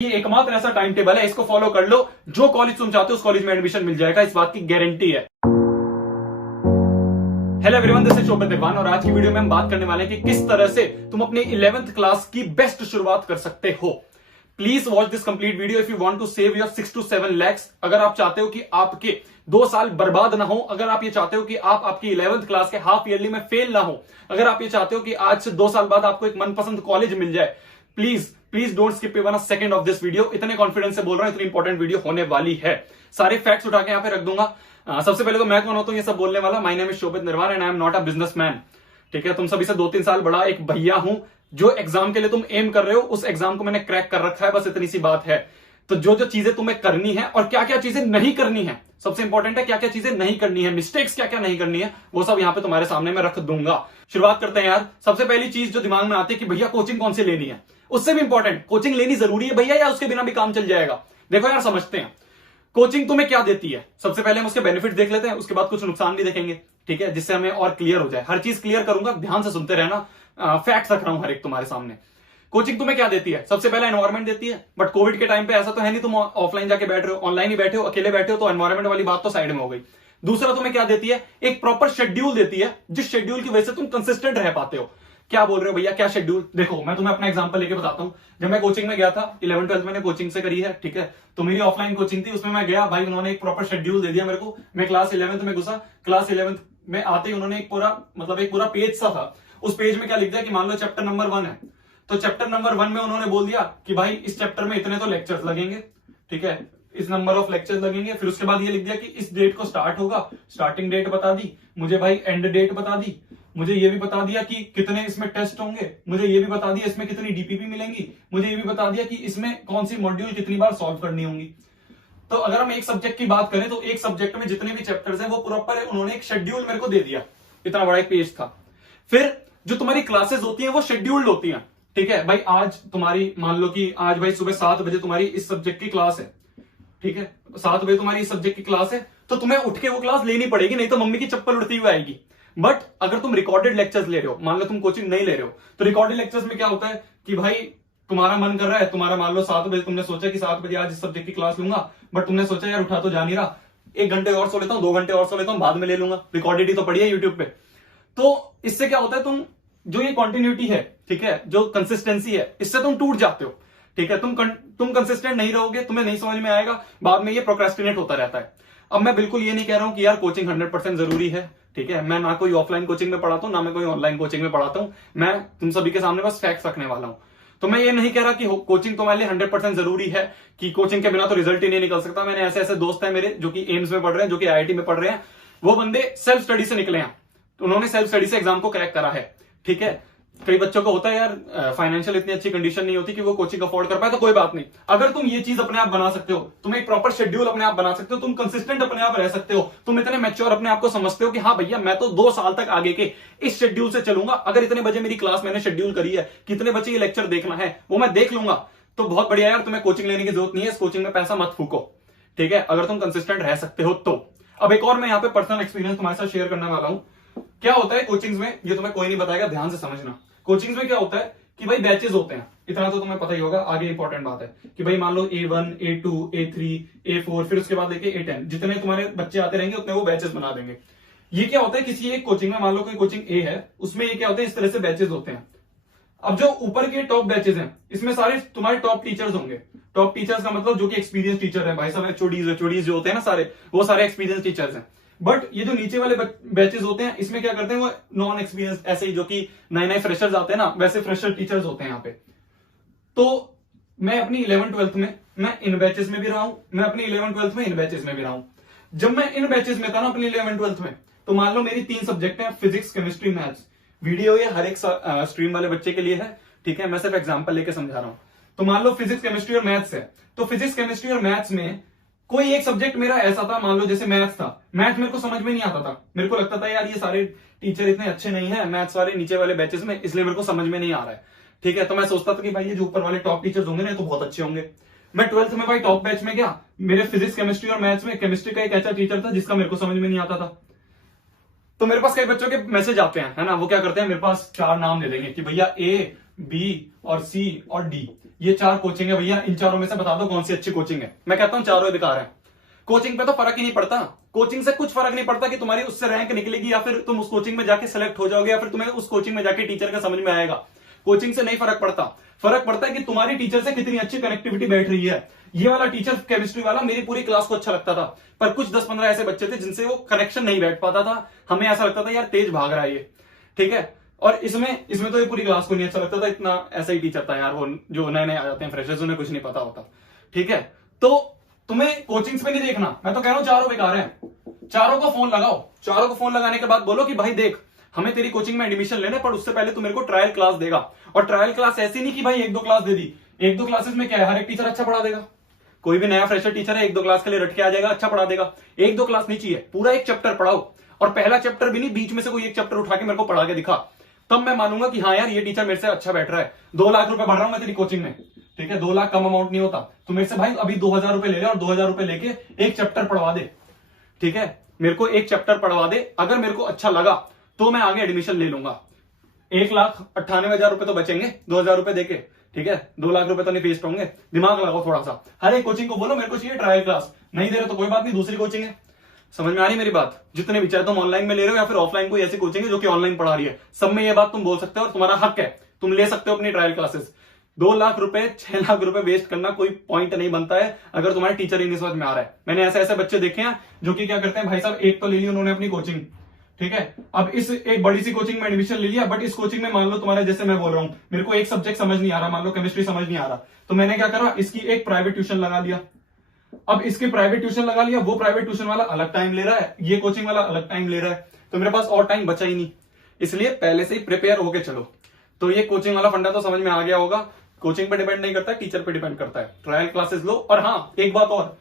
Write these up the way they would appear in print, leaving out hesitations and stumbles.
ये एकमात्र ऐसा टाइम टेबल है, इसको फॉलो कर लो, जो कॉलेज तुम चाहते हो उस कॉलेज में एडमिशन मिल जाएगा, इस बात की गारंटी है। हेलो एवरीवन, दिस इज शोभित निर्वाण और आज की वीडियो में हम बात करने वाले हैं कि किस तरह से तुम अपनी 11th क्लास की बेस्ट शुरुआत कर सकते हो। Please watch this complete video if you want to save your 6 to 7 lakhs। अगर आप चाहते हो कि आपके 2 साल बर्बाद ना हो, अगर आप ये चाहते हो कि आप आपकी 11th क्लास के हाफ ईयरली में फेल ना हो, अगर आप ये चाहते हो कि आज से 2 साल बाद आपको एक मनपसंद कॉलेज मिल जाए, please don't skip even a second of this video. इतने कॉन्फिडेंस से बोल रहा हूं, इतनी इंपॉर्टेंट वीडियो होने वाली है। सारे फैक्ट्स उठा के यहां पे रख दूंगा। सबसे पहले तो मैं कौन होता हूं ये सब बोलने वाला। माय नेम इज शोभित निर्वाण and I am not a businessman. ठीक है, तुम सभी से 2-3 साल बड़ा एक भैया हूं। जो एग्जाम के लिए तुम एम कर रहे हो उस एग्जाम को मैंने क्रैक कर रखा है, बस इतनी सी बात है। तो जो जो चीजें तुम्हें करनी है और क्या क्या चीजें नहीं करनी है, सबसे इंपॉर्टेंट है क्या क्या चीजें नहीं करनी है, मिस्टेक्स क्या क्या नहीं करनी है, वो सब यहां पे तुम्हारे सामने मैं रख दूंगा। शुरुआत करते हैं यार। सबसे पहली चीज जो दिमाग में आती है कि भैया कोचिंग कौन सी लेनी है, उससे भी इंपॉर्टेंट कोचिंग लेनी जरूरी है भैया या उसके बिना भी काम चल जाएगा। देखो यार, समझते हैं कोचिंग तुम्हें क्या देती है। सबसे पहले हम उसके बेनिफिट देख लेते हैं, उसके बाद कुछ नुकसान भी देखेंगे, ठीक है, जिससे हमें और क्लियर हो जाए। हर चीज क्लियर करूंगा, ध्यान से सुनते रहना। फैक्ट रख रहा हूं हर एक तुम्हारे सामने। कोचिंग तुम्हें क्या देती है? सबसे पहले एनवायरमेंट देती है, बट कोविड के टाइम पे ऐसा तो है नहीं तुम ऑफलाइन जाके बैठ रहे हो, ऑनलाइन ही बैठे हो, अकेले बैठे हो, तो एनवायरमेंट वाली बात तो साइड में हो गई। दूसरा तुम्हें क्या देती है? एक प्रॉपर शेड्यूल देती है, जिस शेड्यूल की वजह से तुम कंसिस्टेंट रह पाते हो। क्या बोल रहे हो भैया, क्या शेड्यूल? देखो मैं तुम्हें अपना एग्जांपल लेके बताता हूं। जब मैं कोचिंग में गया था, 11th-12th मैंने कोचिंग से करी है, ठीक है, तो मेरी ऑफलाइन कोचिंग थी, उसमें मैं गया भाई, उन्होंने एक प्रॉपर शेड्यूल दे दिया मेरे को। मैं क्लास 11th में घुसा, क्लास 11th में आते ही उन्होंने एक पूरा पेज सा था। उस पेज में क्या लिख दिया कि मान लो चैप्टर नंबर 1 है, तो चैप्टर नंबर 1 में उन्होंने बोल दिया कि भाई इस चैप्टर में इतने तो लेक्चर्स लगेंगे, ठीक है, इस नंबर ऑफ लेक्चर्स लगेंगे। फिर उसके बाद ये लिख दिया कि इस डेट को स्टार्ट होगा, स्टार्टिंग डेट बता दी मुझे भाई, एंड डेट बता दी मुझे, ये भी बता दिया कि कितने इसमें टेस्ट होंगे, मुझे ये भी बता दिया इसमें कितनी डीपीपी मिलेंगी, मुझे ये भी बता दिया कि इसमें कौन सी मॉड्यूल कितनी बार सॉल्व करनी होंगी। तो अगर हम एक सब्जेक्ट की बात करें तो एक सब्जेक्ट में जितने भी चैप्टर्स हैं वो प्रॉपर है, उन्होंने एक शेड्यूल मेरे को दे दिया। इतना बड़ा एक पेज था। फिर जो तुम्हारी क्लासेस होती है वो शेड्यूल्ड होती है, ठीक है भाई। आज तुम्हारी मान लो कि आज भाई सुबह 7 बजे तुम्हारी इस सब्जेक्ट की क्लास है, ठीक है, 7 बजे तुम्हारी इस सब्जेक्ट की क्लास है, तो तुम्हें उठ के वो क्लास लेनी पड़ेगी, नहीं तो मम्मी की चप्पल उड़ती हुई आएगी। बट अगर तुम रिकॉर्डेड लेक्चर्स ले रहे हो, मान लो तुम कोचिंग नहीं ले रहे हो, तो रिकॉर्डेड लेक्चर्स में क्या होता है कि भाई तुम्हारा मन कर रहा है, तुम्हारा मान लो 7 बजे तुमने सोचा कि 7 बजे आज इस सब्जेक्ट की क्लास लूंगा, बट तुमने सोचा यार उठा तो जा नहीं रहा, 1 घंटे और सो लेता हूं, 2 घंटे और सो लेता हूं, बाद में ले लूंगा, रिकॉर्डेड ही तो पड़ी है यूट्यूब पे। तो इससे क्या होता है, तुम जो ये कॉन्टिन्यूटी है, ठीक है, जो कंसिस्टेंसी है, इससे तुम टूट जाते हो, ठीक है। तुम कंसिस्टेंट नहीं रहोगे, तुम्हें नहीं समझ में आएगा, बाद में ये प्रोक्रेस्टिनेट होता रहता है। अब मैं बिल्कुल ये नहीं कह रहा हूं कि यार कोचिंग 100% जरूरी है, ठीक है, मैं ना कोई ऑफलाइन कोचिंग में पढ़ाता हूं, ना मैं कोई ऑनलाइन कोचिंग में पढ़ाता हूं, मैं तुम सभी के सामने बस फैक्ट्स रखने वाला हूं। तो मैं ये नहीं कह रहा कि कोचिंग तुम्हारे लिए 100% जरूरी है, कि कोचिंग के बिना तो रिजल्ट ही नहीं निकल सकता। मैंने ऐसे दोस्त हैं मेरे जो कि एम्स में पढ़ रहे हैं, जो कि IIT में पढ़ रहे हैं, वो बंदे सेल्फ स्टडी से निकले हैं, तो उन्होंने सेल्फ स्टडी से एग्जाम को क्रैक करा है, ठीक है। कई बच्चों को होता है यार फाइनेंशियल इतनी अच्छी कंडीशन नहीं होती कि वो कोचिंग अफोर्ड कर पाए, तो कोई बात नहीं। अगर तुम ये चीज अपने आप बना सकते हो, तुम एक प्रॉपर शेड्यूल अपने आप बना सकते हो, तुम कंसिस्टेंट अपने आप रह सकते हो, तुम इतने मैच्योर अपने आप को समझते हो कि हाँ भैया मैं तो 2 साल तक आगे के इस शेड्यूल से चलूंगा, अगर इतने बजे मेरी क्लास मैंने शेड्यूल करी है, कितने बजे ये लेक्चर देखना है वो मैं देख लूंगा, तो बहुत बढ़िया यार, तुम्हें कोचिंग लेने की जरूरत नहीं है। इस कोचिंग में पैसा मत फूको, ठीक है, अगर तुम कंसिस्टेंट रह सकते हो तो। अब एक और मैं यहाँ पे पर्सनल एक्सपीरियंस तुम्हारे साथ शेयर करने वाला हूं। क्या होता है कोचिंग्स में, ये तुम्हें कोई नहीं बताएगा, ध्यान से समझना। कोचिंग्स में क्या होता है कि भाई बैचेस होते हैं, इतना तो तुम्हें पता ही होगा। आगे इंपॉर्टेंट बात है कि भाई मान लो A1, A2, A3, A4, फिर उसके बाद लेके A10, जितने तुम्हारे बच्चे आते रहेंगे उतने वो बैचेस बना देंगे। ये क्या होता है, किसी एक कोचिंग में मान लो कोई कोचिंग A है, उसमें ये क्या होता है, इस तरह से बैचेस होते हैं। अब जो ऊपर के टॉप बैचेस हैं, इसमें सारे तुम्हारे टॉप टीचर्स होंगे। टॉप टीचर्स का मतलब जो कि एक्सपीरियंस टीचर है भाई साहब, एचओडीज जो होते हैं ना सारे, वो सारे एक्सपीरियंस टीचर्स हैं। बट ये जो नीचे वाले बैचेस होते हैं, इसमें क्या करते हैं, वो नॉन एक्सपीरियंस, ऐसे ही जो कि नए फ्रेशर्स आते हैं ना, वैसे फ्रेशर टीचर्स होते हैं यहाँ पे। तो मैं अपनी 11th-12th में मैं इन बैचेस में भी रहा हूं, मैं अपनी 11th-12th में इन बैचेस में भी रहा हूं। जब मैं इन बैचेस में था ना अपनी 11th-12th में, तो मान लो मेरी 3 सब्जेक्ट है, फिजिक्स, केमिस्ट्री, मैथ्स। वीडियो ये हर एक स्ट्रीम वाले बच्चे के लिए है, ठीक है, मैं सिर्फ एग्जाम्पल लेके समझा रहा हूं। तो मान लो फिजिक्स, केमिस्ट्री और मैथ्स है, तो फिजिक्स, केमिस्ट्री और मैथ्स में कोई एक सब्जेक्ट मेरा ऐसा था, मान लो जैसे मैथ्स था, मैथ मेरे को समझ में नहीं आता था, मेरे को लगता था यार ये सारे टीचर इतने अच्छे नहीं है मैथ्स वाले नीचे वाले बैचेस में, इसलिए मेरे को समझ में नहीं आ रहा है, ठीक है। तो मैं सोचता था कि भाई ये जो ऊपर वाले टॉप टीचर्स होंगे ना तो बहुत अच्छे होंगे। मैं 12th में भाई टॉप बैच में गया, मेरे फिजिक्स, केमिस्ट्री और मैथ्स में केमिस्ट्री का एक ऐसा टीचर था जिसका मेरे को समझ में नहीं आता था। तो मेरे पास कई बच्चों के मैसेज आते हैं, है ना, वो क्या करते हैं, मेरे पास 4 नाम दे देंगे कि भैया A, B और C और D, ये 4 कोचिंग है भैया, इन चारों में से बता दो कौन सी अच्छी कोचिंग है। मैं कहता हूं चारों बेकार है। कोचिंग पे तो फर्क ही नहीं पड़ता, कोचिंग से कुछ फर्क नहीं पड़ता कि तुम्हारी उससे रैंक निकलेगी या फिर तुम उस कोचिंग में जाके सिलेक्ट हो जाओगे या फिर तुम्हें उस कोचिंग में जाके टीचर का समझ में आएगा। कोचिंग से नहीं फर्क पड़ता, फर्क पड़ता है कि तुम्हारी टीचर से कितनी अच्छी कनेक्टिविटी बैठ रही है। ये वाला टीचर केमिस्ट्री वाला मेरी पूरी क्लास को अच्छा लगता था, पर कुछ 10-15 ऐसे बच्चे थे जिनसे वो कनेक्शन नहीं बैठ पाता था। हमें ऐसा लगता था यार तेज भाग रहा है ये, ठीक है। और इसमें तो ये पूरी क्लास को नहीं अच्छा लगता था, इतना ऐसा ही टीचर था यार, वो जो नए नए आ जाते हैं फ्रेशर्स, उन्हें कुछ नहीं पता होता, ठीक है। तो तुम्हें कोचिंग्स पे नहीं देखना, मैं तो कह रहा हूं चारों बेकार हैं। चारों को फोन लगाओ, चारों को फोन लगाने के बाद बोलो कि भाई देख, हमें तेरी कोचिंग में एडमिशन लेना, पर उससे पहले तू मेरे को ट्रायल क्लास देगा। और ट्रायल क्लास ऐसी नहीं कि भाई 1-2 क्लास दे दी, 1-2 क्लासेस में क्या है, हर एक टीचर अच्छा पढ़ा देगा। कोई भी नया फ्रेशर टीचर है 1-2 क्लास के लिए रट के आ जाएगा, अच्छा पढ़ा देगा। 1-2 क्लास नहीं चाहिए, पूरा एक चैप्टर पढ़ाओ, और पहला चैप्टर भी नहीं, बीच में से कोई एक चैप्टर उठा के मेरे को पढ़ा के दिखा, तब मैं मानूंगा कि हाँ यार ये टीचर मेरे से अच्छा बैठ रहा है। 2 लाख रुपए भर रहा हूं मैं तेरी कोचिंग में, ठीक है, 2 लाख कम अमाउंट नहीं होता। तो मेरे से भाई अभी 2000 रुपए ले ले और 2000 रुपए लेके एक चैप्टर पढ़वा दे, ठीक है, मेरे को एक चैप्टर पढ़वा दे। अगर मेरे को अच्छा लगा तो मैं आगे एडमिशन ले लूंगा। 1,98,000 रुपए तो बचेंगे 2000 रुपए देके, ठीक है, 2 लाख रुपए तो नहीं फेस होंगे। दिमाग लगाओ थोड़ा सा, हर एक कोचिंग को बोलो मेरे को चाहिए ट्रायल क्लास, नहीं दे रहे तो कोई बात नहीं, दूसरी कोचिंग है। समझ में आ रही मेरी बात? जितने भी चाहे तुम ऑनलाइन में ले रहे हो या फिर ऑफलाइन कोई ऐसी कोचिंग है जो कि ऑनलाइन पढ़ा रही है, सब में ये बात तुम बोल सकते हो और तुम्हारा हक है, तुम ले सकते हो अपनी ट्रायल क्लासेस। 2 लाख रुपए 6 लाख रुपए वेस्ट करना कोई पॉइंट नहीं बनता है अगर तुम्हारे टीचर ही नहीं समझ में आ रहा है। मैंने ऐसे ऐसे बच्चे देखे हैं जो कि क्या करते हैं, भाई साहब एक तो ले ली उन्होंने अपनी कोचिंग, ठीक है, अब इस एक बड़ी सी कोचिंग में एडमिशन ले लिया, बट इस कोचिंग में मान लो तुम्हारे जैसे मैं बोल रहा हूं, मेरे को एक सब्जेक्ट समझ नहीं आ रहा, मान लो केमिस्ट्री समझ नहीं आ रहा, तो मैंने क्या करा, इसकी एक प्राइवेट ट्यूशन लगा दिया। अब इसकी प्राइवेट ट्यूशन लगा लिया, वो प्राइवेट ट्यूशन वाला अलग टाइम ले रहा है, ये कोचिंग वाला अलग टाइम ले रहा है, तो मेरे पास और टाइम बचा ही नहीं। इसलिए पहले से ही प्रिपेयर होके चलो। तो ये कोचिंग वाला फंडा तो समझ में आ गया होगा। कोचिंग पे डिपेंड नहीं करता, टीचर पे डिपेंड करता है। ट्रायल क्लासेस लो, और हाँ एक बात और,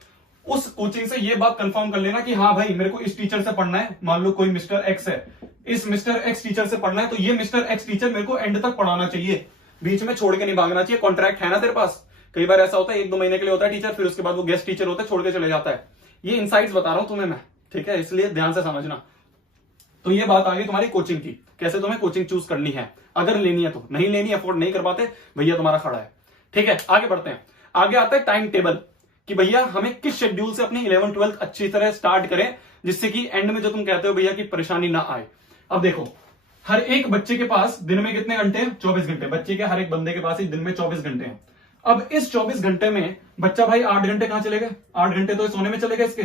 उस कोचिंग से ये बात कंफर्म कर लेना कि हाँ भाई मेरे को इस टीचर से पढ़ना है। मान लो कोई मिस्टर एक्स है, इस मिस्टर एक्स टीचर से पढ़ना है, तो ये मिस्टर एक्स टीचर मेरे को एंड तक पढ़ाना चाहिए, बीच में छोड़ के नहीं भागना चाहिए। कॉन्ट्रैक्ट है ना तेरे पास? कई बार ऐसा होता है 1-2 महीने के लिए होता है टीचर, फिर उसके बाद वो गेस्ट टीचर होता है, छोड़ के चले जाता है। ये इनसाइट्स बता रहा हूं तुम्हें मैं, ठीक है, इसलिए ध्यान से समझना। तो ये बात आ गई तुम्हारी कोचिंग की, कैसे तुम्हें कोचिंग चूज करनी है, अगर लेनी है तो। नहीं लेनी, अफोर्ड नहीं कर पाते, भैया तुम्हारा खड़ा है, ठीक है। आगे बढ़ते हैं। आगे आता है टाइम टेबल, कि भैया हमें किस शेड्यूल से अपनी 11th-12th अच्छी तरह स्टार्ट करें, जिससे कि एंड में जो तुम कहते हो भैया की परेशानी ना आए। अब देखो, हर एक बच्चे के पास दिन में कितने घंटे हैं? 24 घंटे। बच्चे के हर एक बंदे के पास ही दिन में 24 घंटे हैं। अब इस 24 घंटे में बच्चा भाई 8 घंटे कहां चले गए? 8 घंटे तो सोने में चले गए इसके।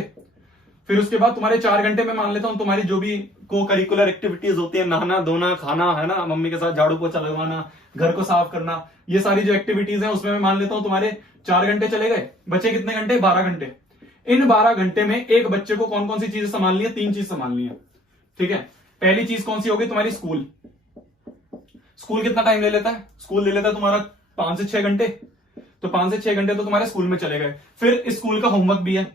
फिर उसके बाद तुम्हारे 4 घंटे में मान लेता हूं तुम्हारी जो भी को करिकुलर एक्टिविटीज होती है, नहाना धोना खाना, है ना, मम्मी के साथ झाड़ू पोछा लगवाना, घर को साफ करना, ये सारी जो एक्टिविटीज है उसमें मैं मान लेता हूं तुम्हारे 4 घंटे चले गए। बचे कितने घंटे? 12 घंटे। इन 12 घंटे में एक बच्चे को कौन कौन सी चीजें संभालनी है? 3 चीज संभालनी है, ठीक है। पहली चीज कौन सी होगी? तुम्हारी स्कूल। स्कूल कितना टाइम ले लेता है? स्कूल ले लेता है तुम्हारा 5 से 6 घंटे, तो 5 से 6 घंटे तो तुम्हारे स्कूल में चले गए। फिर स्कूल का होमवर्क भी है,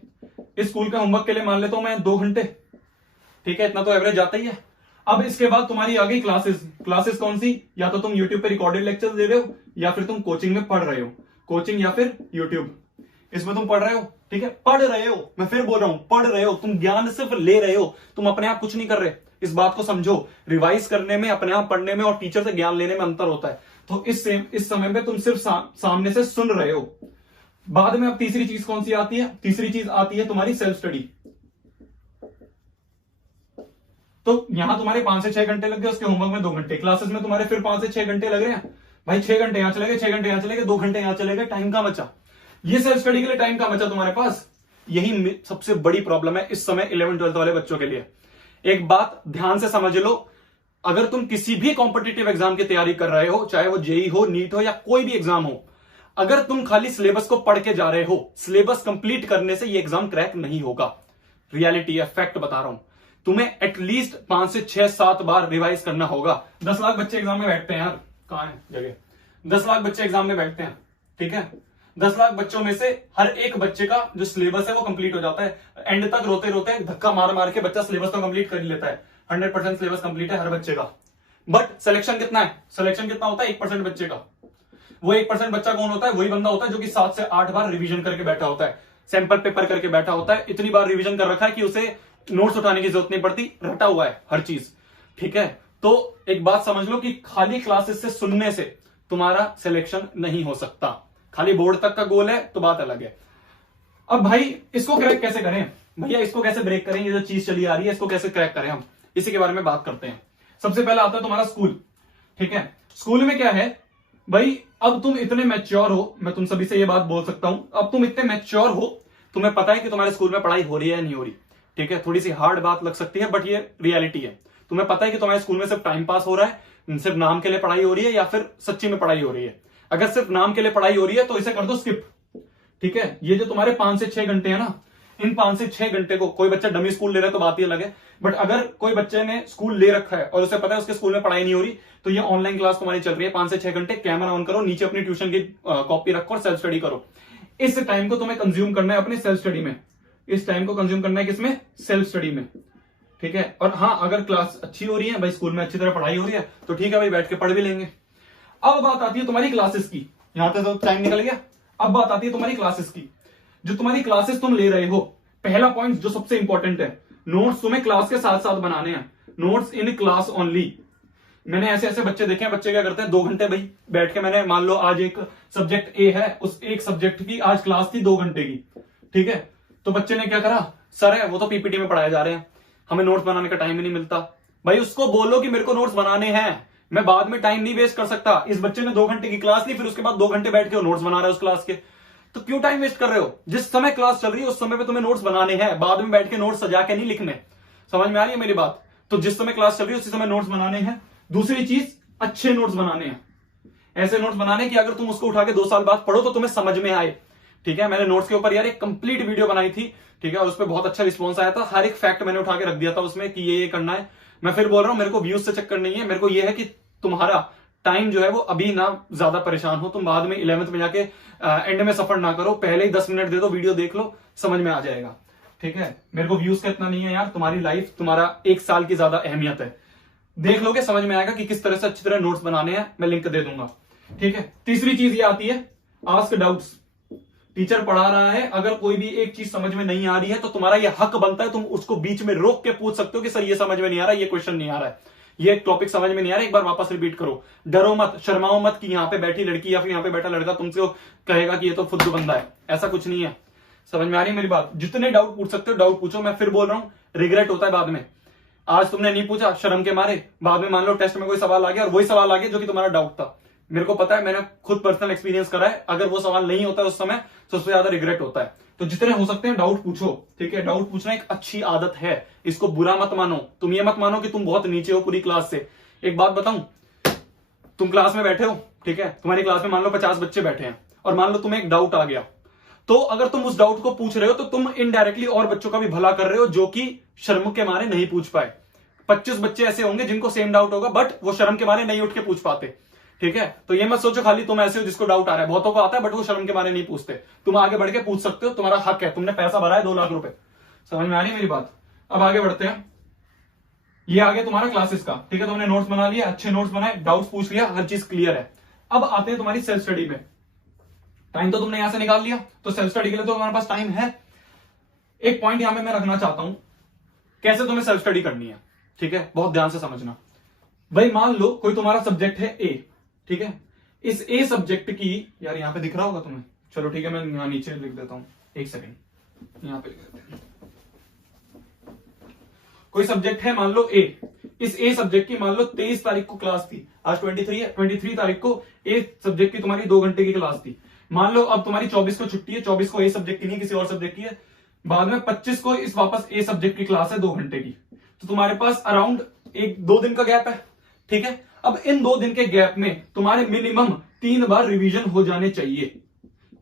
इस स्कूल के होमवर्क के लिए मान लेता हूं मैं 2 घंटे, ठीक है, इतना तो एवरेज जाता ही है। अब इसके बाद तुम्हारी आ गई क्लासेस। क्लासेस कौन सी? या तो तुम यूट्यूब पे रिकॉर्डेड लेक्चर दे रहे हो, या फिर तुम कोचिंग में पढ़ रहे हो। कोचिंग या फिर यूट्यूब, इसमें तुम पढ़ रहे हो, ठीक है, पढ़ रहे हो। मैं फिर बोल रहा हूं, पढ़ रहे हो, तुम ज्ञान सिर्फ ले रहे हो, तुम अपने आप कुछ नहीं कर रहे। इस बात को समझो, रिवाइज करने में, अपने आप पढ़ने में और टीचर से ज्ञान लेने में अंतर होता है। तो इस समय पे तुम सिर्फ सामने से सुन रहे हो। बाद में अब तीसरी चीज कौन सी आती है? तीसरी चीज आती है तुम्हारी सेल्फ स्टडी। तो यहां तुम्हारे 5 से 6 घंटे लग गए, उसके होमवर्क में 2 घंटे, क्लासेस में तुम्हारे फिर 5 से 6 घंटे लग रहे हैं। भाई 6 घंटे यहां चले गए, 6 घंटे यहां चले गए, 2 घंटे यहां चले गए, टाइम का बचा। ये सेल्फ स्टडी के लिए टाइम का बचा तुम्हारे पास। यही सबसे बड़ी प्रॉब्लम है इस समय 11th-12th वाले बच्चों के लिए। एक बात ध्यान से समझ लो, अगर तुम किसी भी कॉम्पिटिटिव एग्जाम की तैयारी कर रहे हो, चाहे वो जेई हो, नीट हो या कोई भी एग्जाम हो, अगर तुम खाली सिलेबस को पढ़ के जा रहे हो, सिलेबस कंप्लीट करने से ये एग्जाम क्रैक नहीं होगा। रियलिटी है, फैक्ट बता रहा हूं। तुम्हें एटलीस्ट 5 से 6-7 बार रिवाइज करना होगा। 10 लाख बच्चे एग्जाम में बैठते हैं यार, कहां है जगह? 10 लाख बच्चे एग्जाम में बैठते हैं, ठीक है। 10 लाख बच्चों में से हर एक बच्चे का जो सिलेबस है वो कंप्लीट हो जाता है। एंड तक रोते रोते धक्का मार मार के बच्चा सिलेबस तो कंप्लीट कर ही लेता है। 100% सिलेबस कंप्लीट है हर बच्चे का। बट सिलेक्शन कितना है? सिलेक्शन कितना होता है? 1% बच्चे का। वो 1% बच्चा कौन होता है? वही बंदा होता है जो कि 7 से 8 बार रिवीजन करके बैठा होता है, सैंपल पेपर करके बैठा होता है, इतनी बार रिवीजन कर रखा है कि उसे नोट्स उठाने की जरूरत नहीं पड़ती, रटा हुआ है हर चीज, ठीक है। तो एक बात समझ लो कि खाली क्लासेस से सुनने से तुम्हारा सिलेक्शन नहीं हो सकता। खाली बोर्ड तक का गोल है तो बात अलग है। अब भाई इसको क्रैक कैसे करें भैया, इसको कैसे ब्रेक करें, ये जो चीज चली आ रही है इसको कैसे क्रैक करें, हम इसी के बारे में बात करते हैं। सबसे पहला आता है तुम्हारा स्कूल। ठीक है, स्कूल में क्या है भाई, अब तुम इतने मैच्योर हो, मैं तुम सभी से ये बात बोल सकता हूं, अब तुम इतने मैच्योर हो, तुम्हें पता है कि तुम्हारे स्कूल में पढ़ाई हो रही है या नहीं हो रही। ठीक है, थोड़ी सी हार्ड बात लग सकती है बट ये रियलिटी है। तुम्हें पता है कि तुम्हारे स्कूल में सिर्फ टाइम पास हो रहा है, सिर्फ नाम के लिए पढ़ाई हो रही है या फिर सच्ची में पढ़ाई हो रही है। अगर सिर्फ नाम के लिए पढ़ाई हो रही है तो इसे कर दो स्किप। ठीक है, ये जो तुम्हारे 5 से 6 घंटे है ना, इन 5 से 6 घंटे को, कोई बच्चा डमी स्कूल ले रहा है तो बात ही अलग है, बट अगर कोई बच्चे ने स्कूल ले रखा है और उसे पता है उसके स्कूल में पढ़ाई नहीं हो रही, तो ये ऑनलाइन क्लास तुम्हारी चल रही है 5 से 6 घंटे, कैमरा ऑन करो, नीचे अपनी ट्यूशन की कॉपी रखो और सेल्फ स्टडी करो। इस टाइम को तुम्हें कंज्यूम करना है अपनी सेल्फ स्टडी में, इस टाइम को कंज्यूम करना है किसमें, सेल्फ स्टडी में। ठीक है, और हाँ अगर क्लास अच्छी हो रही है भाई, स्कूल में अच्छी तरह पढ़ाई हो रही है तो ठीक है भाई, बैठ के पढ़ भी लेंगे। अब बात आती है तुम्हारी क्लासेस की, यहां पे तो टाइम निकल गया। अब बात आती है तुम्हारी क्लासेस की, जो तुम्हारी क्लासेस तुम ले रहे हो, पहला पॉइंट जो सबसे इंपॉर्टेंट है, नोट्स तुम्हें क्लास के साथ साथ बनाने हैं, नोट्स इन क्लास ओनली। मैंने ऐसे ऐसे बच्चे देखे हैं, बच्चे क्या करते हैं 2 घंटे भाई बैठ के, मैंने मान लो आज एक सब्जेक्ट ए है, उस एक सब्जेक्ट की आज क्लास थी 2 घंटे की। ठीक है, तो बच्चे ने क्या करा, सर है वो तो पीपीटी में पढ़ाए जा रहे हैं, हमें नोट्स बनाने का टाइम ही नहीं मिलता। भाई उसको बोलो कि मेरे को नोट्स बनाने हैं, मैं बाद में टाइम नहीं वेस्ट कर सकता। इस बच्चे ने 2 घंटे की क्लास ली, फिर उसके बाद 2 घंटे बैठ के नोट्स बना रहा है उस क्लास के, तो क्यों टाइम वेस्ट कर रहे हो। जिस समय क्लास चल रही है उस समय पे तुम्हें नोट्स बनाने हैं, बाद में बैठ के नोट्स सजा के नहीं लिखने। समझ में आ रही है मेरी बात। तो जिस समय क्लास चल रही है उसी समय नोट्स बनाने हैं। दूसरी चीज, अच्छे नोट्स बनाने हैं, ऐसे नोट्स बनाने कि अगर तुम उसको उठा के 2 साल बाद पढ़ो तो तुम्हें समझ में आए। ठीक है, मैंने नोट्स के ऊपर यार एक कंप्लीट वीडियो बनाई थी। ठीक है, और उस पर बहुत अच्छा रिस्पॉन्स आया था, हर एक फैक्ट मैंने उठा के रख दिया था उसमें कि ये करना है। मैं फिर बोल रहा हूं, मेरे को व्यूज से चक्कर नहीं है, मेरे को ये है कि तुम्हारा टाइम जो है वो अभी ना ज्यादा परेशान हो, तुम बाद में 11th में जाके एंड में सफर ना करो, पहले ही 10 मिनट दे दो, वीडियो देख लो, समझ में आ जाएगा। ठीक है, मेरे को व्यूज का इतना नहीं है यार, तुम्हारी लाइफ, तुम्हारा 1 साल की ज्यादा अहमियत है, देख लोगे समझ में आएगा कि किस तरह से अच्छी तरह नोट्स बनाने हैं, मैं लिंक दे दूंगा। ठीक है, तीसरी चीज ये आती है आस्क डाउट्स। टीचर पढ़ा रहा है, अगर कोई भी एक चीज समझ में नहीं आ रही है तो तुम्हारा ये हक बनता है, तुम उसको बीच में रोक के पूछ सकते हो कि सर ये समझ में नहीं आ रहा, ये क्वेश्चन नहीं आ रहा है, ये टॉपिक समझ में नहीं आ रहा, एक बार वापस रिपीट करो। डरो मत, शर्माओ मत कि यहाँ पे बैठी लड़की या फिर यहाँ पे बैठा लड़का तुमसे कहेगा कि ये तो फुद्दू बंदा है, ऐसा कुछ नहीं है। समझ में आ रही है मेरी बात। जितने डाउट पूछ सकते हो डाउट पूछो। मैं फिर बोल रहा हूँ, रिग्रेट होता है बाद में। आज तुमने नहीं पूछा शर्म के मारे, बाद में मान लो टेस्ट में कोई सवाल आ गया और वही सवाल आ गया जो कि तुम्हारा डाउट था। मेरे को पता है, मैंने खुद पर्सनल एक्सपीरियंस करा है, अगर वो सवाल नहीं होता है उस समय तो उससे ज्यादा रिग्रेट होता है। तो जितने हो सकते हैं डाउट पूछो। ठीक है, डाउट पूछना एक अच्छी आदत है, इसको बुरा मत मानो। तुम ये मत मानो कि तुम बहुत नीचे हो पूरी क्लास से। एक बात बताऊं, तुम क्लास में बैठे हो, ठीक है, तुम्हारी क्लास में मान लो 50 बच्चे बैठे हैं और मान लो तुम्हें एक डाउट आ गया, तो अगर तुम उस डाउट को पूछ रहे हो तो तुम इनडायरेक्टली और बच्चों का भी भला कर रहे हो जो कि शर्म के मारे नहीं पूछ पाए। 25 बच्चे ऐसे होंगे जिनको सेम डाउट होगा बट वो शर्म के मारे नहीं उठ के पूछ पाते। ठीक है, तो ये मत सोचो खाली तुम ऐसे हो जिसको डाउट आ रहा है, बहुतों को आता है बट वो शर्म के मारे नहीं पूछते। तुम आगे बढ़ के पूछ सकते हो, तुम्हारा हक है, तुमने पैसा भरा है 2 लाख रुपए। समझ में आ रही है मेरी बात। अब आगे बढ़ते हैं, ये आगे तुम्हारा क्लासेस का। ठीक है, तुमने नोट्स बना लिया, अच्छे नोट्स बनाए, डाउट्स पूछ लिया, हर चीज क्लियर है। अब आते हैं तुम्हारी सेल्फ स्टडी में। टाइम तो तुमने यहां से निकाल लिया, तो सेल्फ स्टडी के लिए तो तुम्हारे पास टाइम है। एक पॉइंट यहां पे मैं रखना चाहता हूं, कैसे तुम्हें सेल्फ स्टडी करनी है। ठीक है, बहुत ध्यान से समझना। भाई मान लो कोई तुम्हारा सब्जेक्ट है ए, ठीक है, इस ए सब्जेक्ट की, यार यहां पे दिख रहा होगा तुम्हें, चलो ठीक है मैं यहां नीचे लिख देता हूं, एक सेकेंड, यहां पे लिख देते हैं। कोई सब्जेक्ट है मान लो ए, इस ए सब्जेक्ट की मान लो 23 तारीख को क्लास थी, आज 23 है, 23 तारीख को ए सब्जेक्ट की तुम्हारी 2 घंटे की क्लास थी। मान लो अब तुम्हारी 24 को छुट्टी है, 24 को ए सब्जेक्ट की नहीं किसी और सब्जेक्ट की है, बाद में 25 को इस वापस ए सब्जेक्ट की क्लास है 2 घंटे की, तो तुम्हारे पास अराउंड 1-2 दिन का गैप है। ठीक है, अब इन 2 दिन के गैप में तुम्हारे मिनिमम 3 बार रिवीजन हो जाने चाहिए।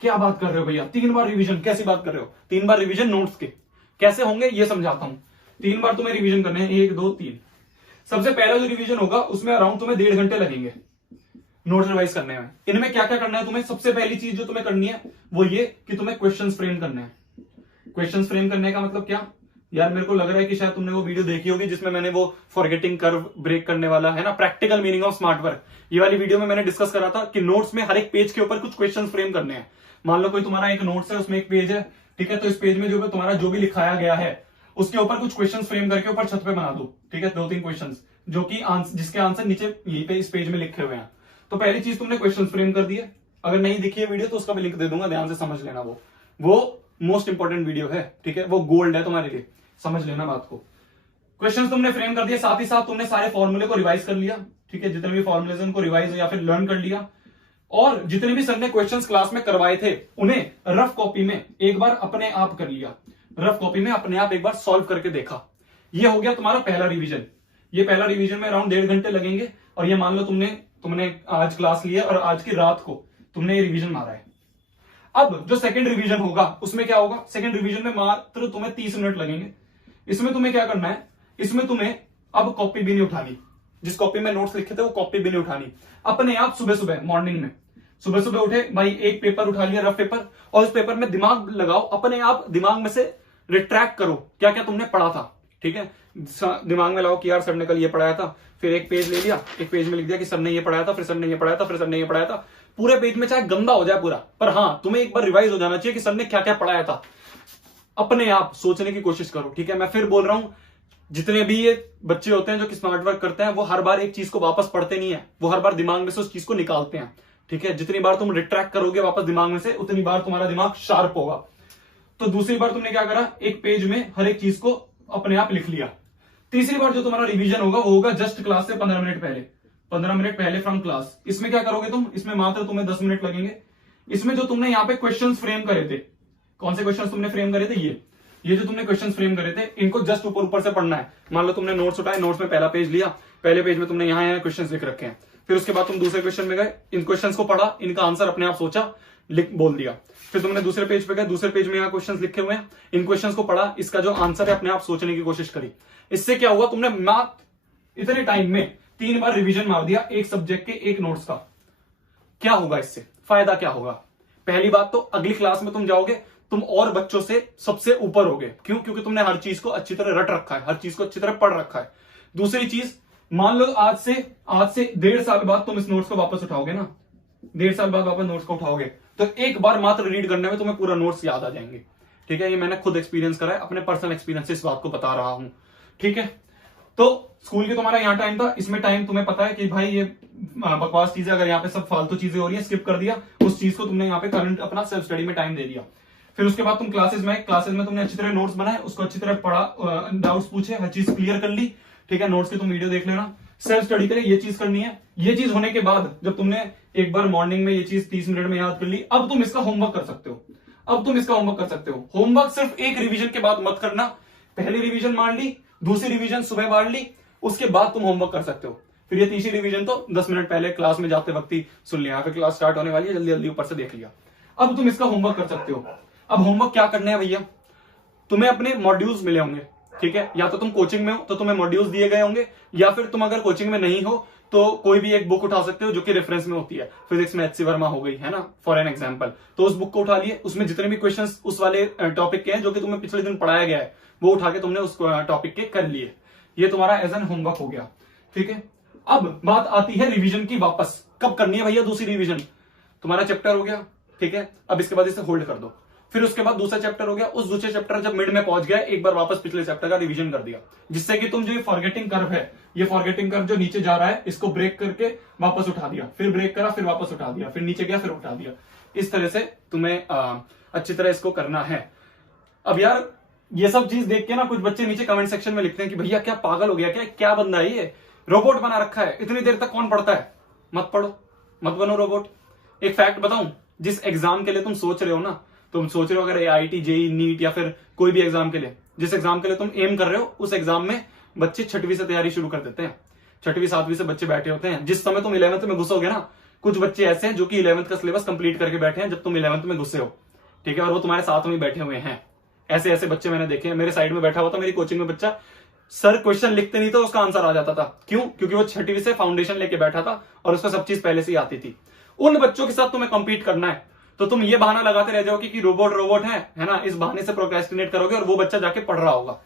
क्या बात कर रहे हो भैया, 3 बार रिवीजन, कैसी बात कर रहे हो? 3 बार रिवीजन नोट्स के कैसे होंगे ये समझाता हूं। 3 बार तुम्हें रिवीजन करने हैं, 1 2 3। सबसे पहला जो रिवीजन होगा उसमें अराउंड तुम्हें 1.5 घंटे लगेंगे नोट्स रिवाइज करने में। इनमें क्या क्या करना है तुम्हें, सबसे पहली चीज जो तुम्हें करनी है वो ये कि तुम्हें क्वेश्चंस फ्रेम करने हैं। क्वेश्चंस फ्रेम करने का मतलब क्या यार, मेरे को लग रहा है कि शायद तुमने वो वीडियो देखी होगी जिसमें मैंने वो फॉरगेटिंग कर्व ब्रेक करने वाला है ना, practical meaning of smart work, ये वाली वीडियो में मैंने डिस्कस करा था कि नोट्स में हर एक पेज के ऊपर कुछ क्वेश्चंस फ्रेम करने हैं। मान लो कोई तुम्हारा एक नोट्स है, उसमें एक पेज है, ठीक है, तो इस पेज में जो तुम्हारा जो भी लिखाया गया है उसके ऊपर कुछ क्वेश्चन फ्रेम करके ऊपर छत पे बना दो। ठीक है, 2-3 क्वेश्चन जो कि जिसके आंसर नीचे यहीं पे इस पेज में लिखे हुए हैं। तो पहली चीज तुमने क्वेश्चन फ्रेम कर दिए। अगर नहीं दिखी है वीडियो तो उसका भी लिंक दे दूंगा, ध्यान से समझ लेना। वो मोस्ट इंपॉर्टेंट वीडियो है, ठीक है, वो गोल्ड है तुम्हारे लिए, समझ लेना बात को। क्वेश्चंस तुमने फ्रेम कर दिए, साथ ही साथ तुमने सारे फॉर्मूले को रिवाइज कर लिया, ठीक है, जितने भी फॉर्मूले उनको रिवाइज या फिर लर्न कर लिया, और जितने भी सर ने क्वेश्चंस क्लास में करवाए थे उन्हें रफ कॉपी में एक बार अपने आप कर लिया, रफ कॉपी में अपने आप एक बार सॉल्व करके देखा। ये हो गया तुम्हारा पहला रिवीजन। ये पहला रिवीजन में अराउंड 1.5 घंटे लगेंगे, और ये मान लो तुमने आज क्लास लिया और आज की रात को तुमने ये रिवीजन मारा है। अब जो सेकंड रिवीजन होगा उसमें क्या होगा, सेकंड रिवीजन में मात्र तुम्हें 30 मिनट लगेंगे। इसमें तुम्हें क्या करना है, इसमें तुम्हें अब कॉपी भी नहीं उठानी, जिस कॉपी में नोट्स लिखे थे वो कॉपी भी नहीं उठानी। अपने आप सुबह सुबह मॉर्निंग में सुबह सुबह उठे भाई, एक पेपर उठा लिया, रफ पेपर, और उस पेपर में दिमाग लगाओ, अपने आप दिमाग में से रिट्रैक्ट करो क्या क्या तुमने पढ़ा था, ठीक है, दिमाग में लाओ कि यार सर ने कल ये पढ़ाया था, फिर एक पेज ले लिया, एक पेज में लिख दिया कि सर ने ये पढ़ाया था, फिर सर ने ये पढ़ाया था, फिर सर ने ये पढ़ाया था। पूरे पेज में चाहे गंदा हो जाए पूरा, पर हाँ तुम्हें एक बार रिवाइज हो जाना चाहिए कि सर ने क्या क्या पढ़ाया था। अपने आप सोचने की कोशिश करो, ठीक है। मैं फिर बोल रहा हूं, जितने भी ये बच्चे होते हैं जो कि स्मार्ट वर्क करते हैं, वो हर बार एक चीज को वापस पढ़ते नहीं है, वो हर बार दिमाग में से उस चीज को निकालते हैं, ठीक है। जितनी बार तुम रिट्रैक्ट करोगे वापस दिमाग में से, उतनी बार तुम्हारा दिमाग शार्प होगा। तो दूसरी बार तुमने क्या करा, एक पेज में हर एक चीज को अपने आप लिख लिया। तीसरी बार जो तुम्हारा रिवीजन होगा वो होगा जस्ट क्लास से 15 मिनट पहले, 15 मिनट पहले फ्रॉम क्लास। इसमें क्या करोगे तुम, इसमें मात्र तुम्हें 10 मिनट लगेंगे। इसमें जो तुमने यहाँ पे क्वेश्चन फ्रेम करे थे, कौन से क्वेश्चन तुमने फ्रेम करे थे, ये जो तुमने क्वेश्चन फ्रेम करे थे, इनको जस्ट ऊपर से पढ़ना है। मान लो तुमने नोट्स उठाए, नोट्स में पहला पेज लिया, पहले पेज में तुमने यहाँ क्वेश्चन लिख रखे हैं, फिर उसके बाद तुम दूसरे क्वेश्चन में गए, इन क्वेश्चंस को पढ़ा, इनका आंसर अपने आप सोचा, लिख बोल दिया। फिर तुमने दूसरे पेज पे गए, दूसरे पेज में यहाँ क्वेश्चंस लिखे हुए हैं, इन क्वेश्चंस को पढ़ा, इसका जो आंसर है अपने आप सोचने की कोशिश करी। इससे क्या हुआ, तुमने मात्र इतने टाइम में 3 बार रिवीजन मार दिया एक सब्जेक्ट के एक नोट्स का। क्या होगा इससे, फायदा क्या होगा? पहली बात तो अगली क्लास में तुम जाओगे, तुम और बच्चों से सबसे ऊपर होगे। क्यों? क्योंकि तुमने हर चीज को अच्छी तरह रट रखा है, हर चीज को अच्छी तरह पढ़ रखा है। दूसरी चीज, मान लो आज से 1.5 साल बाद तुम इस नोट्स को वापस उठाओगे ना, 1.5 साल बाद वापस नोट्स को उठाओगे, तो एक बार मात्र रीड करने में तुम्हें पूरा नोट्स याद आ जाएंगे, ठीक है। ये मैंने खुद एक्सपीरियंस करा है, अपने पर्सनल एक्सपीरियंस से इस बात को बता रहा हूं, ठीक है। तो स्कूल के तुम्हारा यहाँ टाइम था, इसमें टाइम तुम्हें पता है कि भाई ये बकवास चीजें, अगर यहाँ पे सब फालतू चीजें हो रही है, स्किप कर दिया, उस चीज को तुमने यहाँ पे करंट अपना सेल्फ स्टडी में टाइम दे दिया। फिर उसके बाद तुम क्लासेस में तुमने अच्छी तरह नोट्स बनाए, उसको अच्छी तरह पढ़ा, डाउट्स पूछे, हर चीज क्लियर कर ली, ठीक है। नोट्स की तुम वीडियो देख लेना, सेल्फ स्टडी करे, ये चीज करनी है। ये चीज होने के बाद जब तुमने एक बार मॉर्निंग में ये चीज 30 मिनट में याद कर ली, अब तुम इसका होमवर्क कर सकते हो। होमवर्क सिर्फ एक रिवीजन के बाद मत करना, पहली रिवीजन मार ली, दूसरी रिवीजन सुबह मार ली, उसके बाद तुम होमवर्क कर सकते हो। फिर ये तीसरी रिवीजन तो 10 मिनट पहले क्लास में जाते वक्त ही सुन लिया, फिर क्लास स्टार्ट होने वाली है, जल्दी जल्दी ऊपर से देख लिया। अब तुम इसका होमवर्क कर सकते हो। अब होमवर्क क्या करना है भैया, तुम्हें अपने मॉड्यूल्स मिले होंगे, ठीक है। या तो तुम कोचिंग में हो तो तुम्हें मॉड्यूल्स दिए गए होंगे, या फिर तुम अगर कोचिंग में नहीं हो तो कोई भी एक बुक उठा सकते हो जो कि रेफरेंस में होती है। फिजिक्स में HC वर्मा हो गई है ना, फॉर एन एग्जांपल, तो उस बुक को उठा लिए, उसमें जितने भी क्वेश्चंस उस वाले टॉपिक के हैं जो कि तुम्हें पिछले दिन पढ़ाया गया है, वो उठा के तुमने उस टॉपिक के कर लिए। ये तुम्हारा एज एन होमवर्क हो गया, ठीक है। अब बात आती है रिवीजन की, वापस कब करनी है भैया दूसरी रिवीजन? तुम्हारा चैप्टर हो गया, ठीक है, अब इसके बाद इसे होल्ड कर दो। फिर उसके बाद दूसरा चैप्टर हो गया, उस दूसरे चैप्टर जब मिड में पहुंच गया, एक बार वापस पिछले चैप्टर का रिवीजन कर दिया, जिससे कि तुम जो ये फॉरगेटिंग कर्व है, ये फॉरगेटिंग कर्व जो नीचे जा रहा है, इसको ब्रेक करके वापस उठा दिया, फिर ब्रेक करा, फिर वापस उठा दिया, फिर नीचे गया, फिर उठा दिया। इस तरह से तुम्हें अच्छी तरह इसको करना है। अब यार ये सब चीज देख के ना कुछ बच्चे नीचे कमेंट सेक्शन में लिखते हैं कि भैया क्या पागल हो गया, क्या बंदा है ये, रोबोट बना रखा है, इतनी देर तक कौन पढ़ता है? मत पढ़ो, मत बनो रोबोट। एक फैक्ट बताऊं, जिस एग्जाम के लिए तुम सोच रहे हो ना, तुम सोच रहे हो अगर IIT, JEE, नीट या फिर कोई भी एग्जाम के लिए, जिस एग्जाम के लिए तुम एम कर रहे हो, उस एग्जाम में बच्चे 6वीं से तैयारी शुरू कर देते हैं। 6वीं 7वीं से बच्चे बैठे होते हैं। जिस समय तुम 11th में घुसोगे ना, कुछ बच्चे ऐसे हैं जो कि 11th का सिलेबस कंप्लीट करके बैठे हैं जब तुम 11th में घुसे हो, ठीक है, और वो तुम्हारे साथ में बैठे हुए हैं। ऐसे ऐसे बच्चे मैंने देखे हैं। मेरे साइड में बैठा हुआ था मेरी कोचिंग में बच्चा, सर क्वेश्चन लिखते नहीं तो उसका आंसर आ जाता था। क्यों? क्योंकि वो 6वीं से फाउंडेशन लेके बैठा था और उसको सब चीज पहले से ही आती थी। उन बच्चों के साथ तुम्हें कंपीट करना है, तो तुम ये बहाना लगाते रह जाओगे कि रोबोट है ना, इस बहाने से प्रोक्रेस्टिनेट करोगे और वो बच्चा जाके पढ़ रहा होगा।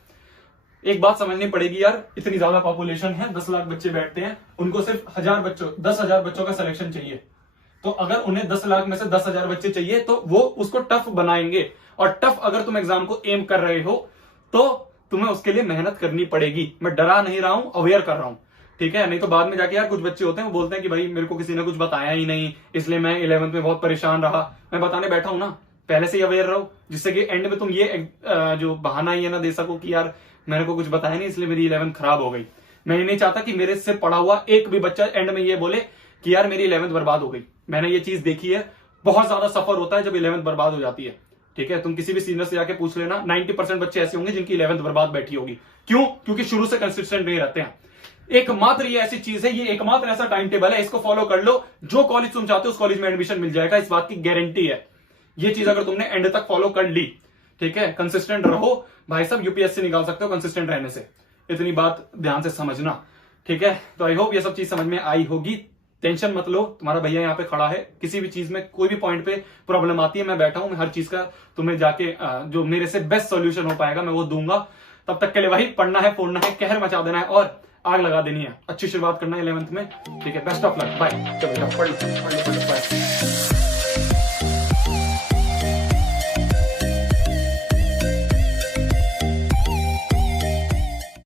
एक बात समझनी पड़ेगी यार, इतनी ज्यादा पॉपुलेशन है, 10 लाख बच्चे बैठते हैं, उनको सिर्फ 10,000 बच्चों का सिलेक्शन चाहिए। तो अगर उन्हें 10 लाख में से 10,000 बच्चे चाहिए तो वो उसको टफ बनाएंगे, और टफ अगर तुम एग्जाम को एम कर रहे हो तो तुम्हें उसके लिए मेहनत करनी पड़ेगी। मैं डरा नहीं रहा हूं, अवेयर कर रहा हूं, ठीक है, नहीं तो बाद में जाके यार कुछ बच्चे होते हैं वो बोलते हैं कि भाई मेरे को किसी ने कुछ बताया ही नहीं, इसलिए मैं 11th में बहुत परेशान रहा। मैं बताने बैठा हूं ना, पहले से ही अवेयर रहो, जिससे कि एंड में तुम ये जो बहाना ही है ना दे सको कि यार मेरे को कुछ बताया नहीं इसलिए मेरी 11th खराब हो गई। मैं ये नहीं चाहता कि मेरे से पढ़ा हुआ एक भी बच्चा एंड में ये बोले कि यार मेरी 11th बर्बाद हो गई। मैंने ये चीज देखी है, बहुत ज्यादा सफर होता है जब 11th बर्बाद हो जाती है। ठीक है, तुम किसी भी सीनियर से जाके पूछ लेना, 90% बच्चे ऐसे होंगे जिनकी 11th बर्बाद बैठी होगी। क्यों? क्योंकि शुरू से कंसिस्टेंट नहीं रहते हैं। एकमात्र ये ऐसी चीज है, ये एकमात्र ऐसा टाइम टेबल है, इसको फॉलो कर लो, जो कॉलेज तुम चाहते हो उस कॉलेज में एडमिशन मिल जाएगा, इस बात की गारंटी है। ये चीज अगर तुमने एंड तक फॉलो कर ली, ठीक है, कंसिस्टेंट रहो भाई साहब, यूपीएससी निकाल सकते हो कंसिस्टेंट रहने से। इतनी बात ध्यान से समझना, ठीक है। तो आई होप ये सब चीज समझ में आई होगी। टेंशन मत लो, तुम्हारा भैया यहाँ पे खड़ा है, किसी भी चीज में कोई भी पॉइंट पे प्रॉब्लम आती है मैं बैठा हूं, मैं हर चीज का तुम्हें जाके जो मेरे से बेस्ट सॉल्यूशन हो पाएगा मैं वो दूंगा। तब तक के लिए भाई पढ़ना है, फोड़ना है, कहर मचा देना है और आग लगा देनी है। अच्छी शुरुआत करना है 11th में, ठीक है। Best of luck, bye. चलो पढ़ लो।